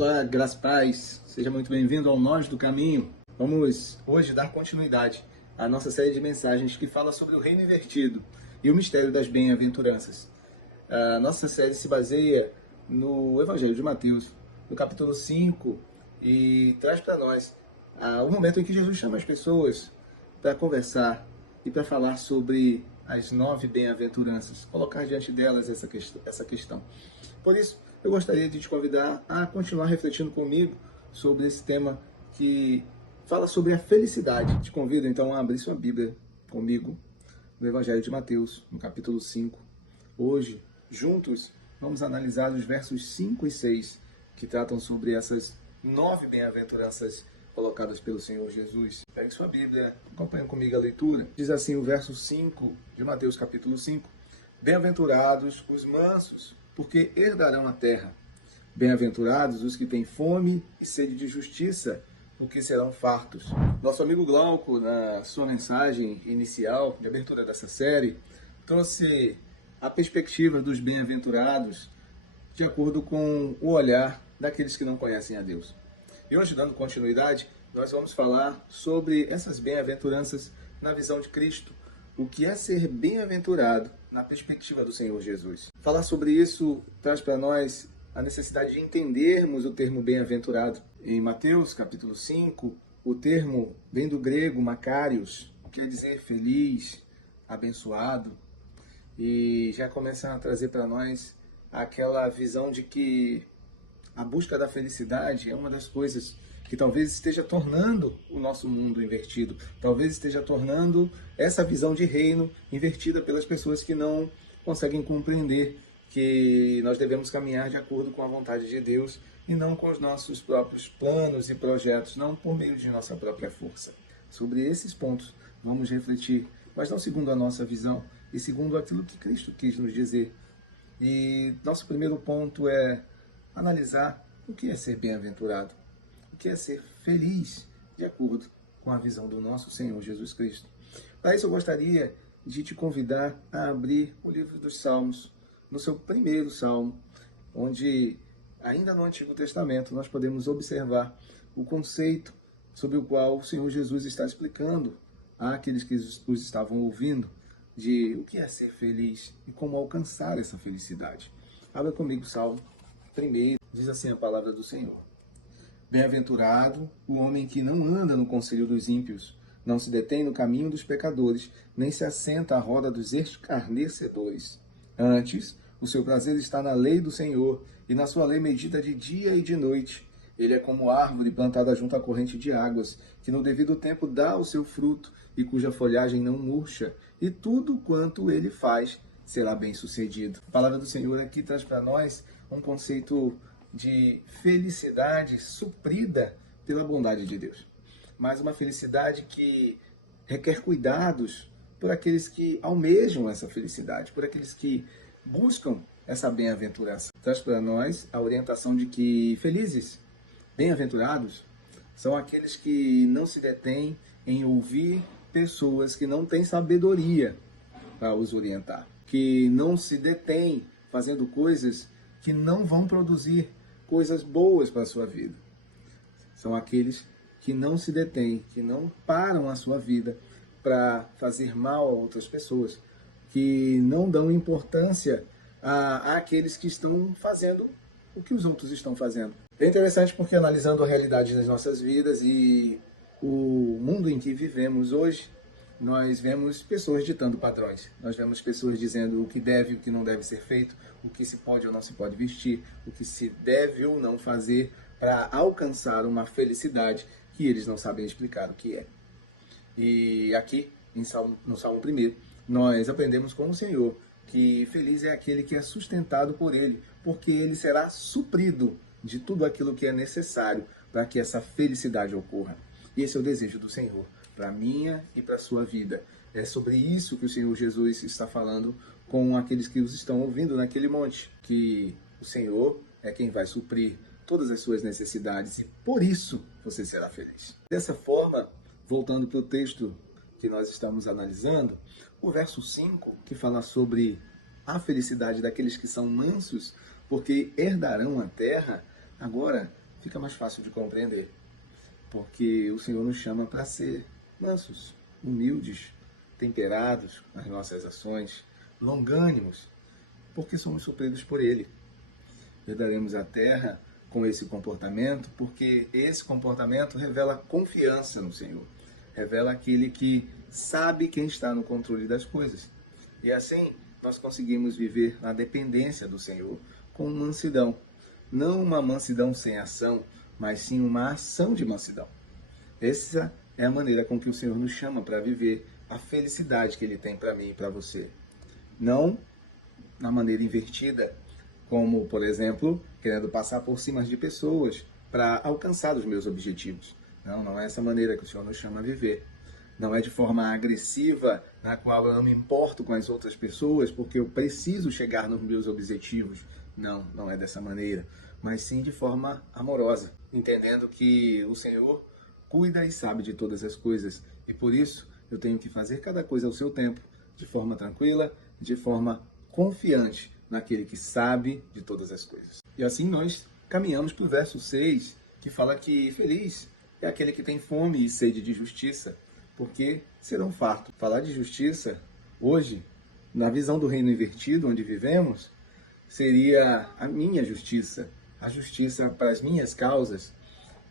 Olá, graças e paz, seja muito bem-vindo ao Nós do Caminho. Vamos hoje dar continuidade à nossa série de mensagens que fala sobre o reino invertido e o mistério das bem-aventuranças. A nossa série se baseia no Evangelho de Mateus, no capítulo 5, e traz para nós o momento em que Jesus chama as pessoas para conversar e para falar sobre as 9 bem-aventuranças, colocar diante delas essa questão. Por isso, eu gostaria de te convidar a continuar refletindo comigo sobre esse tema que fala sobre a felicidade. Te convido então a abrir sua Bíblia comigo no Evangelho de Mateus, no capítulo 5. Hoje, juntos, vamos analisar os versos 5 e 6, que tratam sobre essas 9 bem-aventuranças colocadas pelo Senhor Jesus. Pegue sua Bíblia, acompanhe comigo a leitura. Diz assim o verso 5 de Mateus capítulo 5. Bem-aventurados os mansos, porque herdarão a terra. Bem-aventurados os que têm fome e sede de justiça, porque serão fartos. Nosso amigo Glauco, na sua mensagem inicial de abertura dessa série, trouxe a perspectiva dos bem-aventurados de acordo com o olhar daqueles que não conhecem a Deus. E hoje, dando continuidade, nós vamos falar sobre essas bem-aventuranças na visão de Cristo. O que é ser bem-aventurado na perspectiva do Senhor Jesus. Falar sobre isso traz para nós a necessidade de entendermos o termo bem-aventurado. Em Mateus capítulo 5, o termo vem do grego makarios, que quer dizer feliz, abençoado, e já começa a trazer para nós aquela visão de que a busca da felicidade é uma das coisas que talvez esteja tornando o nosso mundo invertido, talvez esteja tornando essa visão de reino invertida pelas pessoas que não conseguem compreender que nós devemos caminhar de acordo com a vontade de Deus e não com os nossos próprios planos e projetos, não por meio de nossa própria força. Sobre esses pontos vamos refletir, mas não segundo a nossa visão e segundo aquilo que Cristo quis nos dizer. E nosso primeiro ponto é analisar o que é ser bem-aventurado, o que é ser feliz de acordo com a visão do nosso Senhor Jesus Cristo. Para isso eu gostaria de te convidar a abrir o livro dos Salmos, no seu primeiro Salmo, onde ainda no Antigo Testamento nós podemos observar o conceito sobre o qual o Senhor Jesus está explicando àqueles que os estavam ouvindo de o que é ser feliz e como alcançar essa felicidade. Abra comigo o Salmo primeiro, diz assim a palavra do Senhor. Bem-aventurado o homem que não anda no conselho dos ímpios, não se detém no caminho dos pecadores, nem se assenta à roda dos escarnecedores. Antes, o seu prazer está na lei do Senhor, e na sua lei medita de dia e de noite. Ele é como árvore plantada junto à corrente de águas, que no devido tempo dá o seu fruto, e cuja folhagem não murcha, e tudo quanto ele faz será bem-sucedido. A palavra do Senhor aqui traz para nós um conceito de felicidade suprida pela bondade de Deus. Mas uma felicidade que requer cuidados por aqueles que almejam essa felicidade, por aqueles que buscam essa bem-aventurança. Traz para nós a orientação de que felizes, bem-aventurados, são aqueles que não se detêm em ouvir pessoas que não têm sabedoria para os orientar, que não se detêm fazendo coisas que não vão produzir coisas boas para a sua vida. São aqueles que não se detêm, que não param a sua vida para fazer mal a outras pessoas, que não dão importância àqueles que estão fazendo o que os outros estão fazendo. É interessante porque analisando a realidade das nossas vidas e o mundo em que vivemos hoje, nós vemos pessoas ditando padrões. Nós vemos pessoas dizendo o que deve e o que não deve ser feito, o que se pode ou não se pode vestir, o que se deve ou não fazer para alcançar uma felicidade que eles não sabem explicar o que é. E aqui, no Salmo 1, nós aprendemos com o Senhor que feliz é aquele que é sustentado por Ele, porque Ele será suprido de tudo aquilo que é necessário para que essa felicidade ocorra. E esse é o desejo do Senhor para a minha e para a sua vida. É sobre isso que o Senhor Jesus está falando com aqueles que os estão ouvindo naquele monte, que o Senhor é quem vai suprir todas as suas necessidades e por isso você será feliz. Dessa forma, voltando para o texto que nós estamos analisando, o verso 5, que fala sobre a felicidade daqueles que são mansos, porque herdarão a terra, agora fica mais fácil de compreender. Porque o Senhor nos chama para ser mansos, humildes, temperados nas nossas ações, longânimos, porque somos supridos por Ele. Herdaremos a terra com esse comportamento, porque esse comportamento revela confiança no Senhor, revela aquele que sabe quem está no controle das coisas. E assim nós conseguimos viver na dependência do Senhor com mansidão. Não uma mansidão sem ação, mas sim uma ação de mansidão. Essa é a maneira com que o Senhor nos chama para viver a felicidade que Ele tem para mim e para você. Não na maneira invertida, como, por exemplo, querendo passar por cima de pessoas para alcançar os meus objetivos. Não é essa maneira que o Senhor nos chama a viver. Não é de forma agressiva, na qual eu não me importo com as outras pessoas porque eu preciso chegar nos meus objetivos. Não é dessa maneira. Mas sim de forma amorosa, entendendo que o Senhor cuida e sabe de todas as coisas. E por isso eu tenho que fazer cada coisa ao seu tempo, de forma tranquila, de forma confiante naquele que sabe de todas as coisas. E assim nós caminhamos para o verso 6, que fala que feliz é aquele que tem fome e sede de justiça, porque serão fartos. Falar de justiça, hoje, na visão do reino invertido, onde vivemos, seria a minha justiça, a justiça para as minhas causas,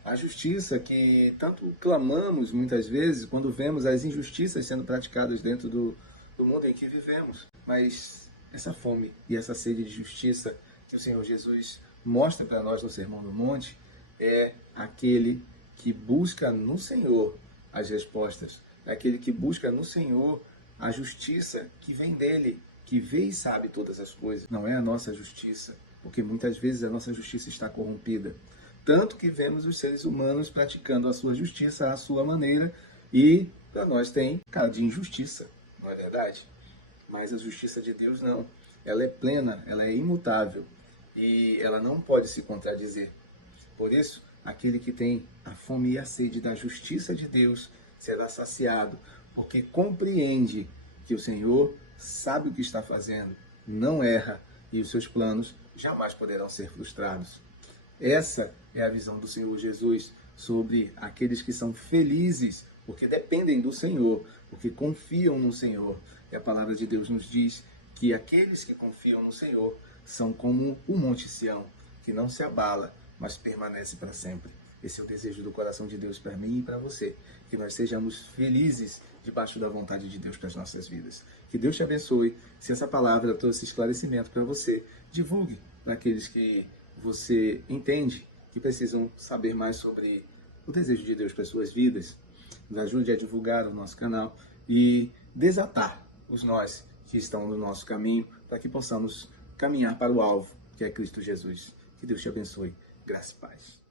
a justiça que tanto clamamos muitas vezes quando vemos as injustiças sendo praticadas dentro do mundo em que vivemos. Mas essa fome e essa sede de justiça que o Senhor Jesus mostra para nós no Sermão do Monte é aquele que busca no Senhor as respostas, é aquele que busca no Senhor a justiça que vem dele, que vê e sabe todas as coisas. Não é a nossa justiça, porque muitas vezes a nossa justiça está corrompida. Tanto que vemos os seres humanos praticando a sua justiça à sua maneira e para nós tem cara de injustiça, não é verdade? Mas a justiça de Deus não. Ela é plena, ela é imutável e ela não pode se contradizer. Por isso, aquele que tem a fome e a sede da justiça de Deus será saciado, porque compreende que o Senhor sabe o que está fazendo, não erra e os seus planos jamais poderão ser frustrados. Essa é a visão do Senhor Jesus sobre aqueles que são felizes, porque dependem do Senhor, porque confiam no Senhor. E a palavra de Deus nos diz que aqueles que confiam no Senhor são como o Monte Sião, que não se abala, mas permanece para sempre. Esse é o desejo do coração de Deus para mim e para você, que nós sejamos felizes debaixo da vontade de Deus para as nossas vidas. Que Deus te abençoe. Se essa palavra trouxe esclarecimento para você, divulgue para aqueles que você entende que precisam saber mais sobre o desejo de Deus para as suas vidas. Nos ajude a divulgar o nosso canal e desatar os nós que estão no nosso caminho para que possamos caminhar para o alvo, que é Cristo Jesus. Que Deus te abençoe. Graça e paz.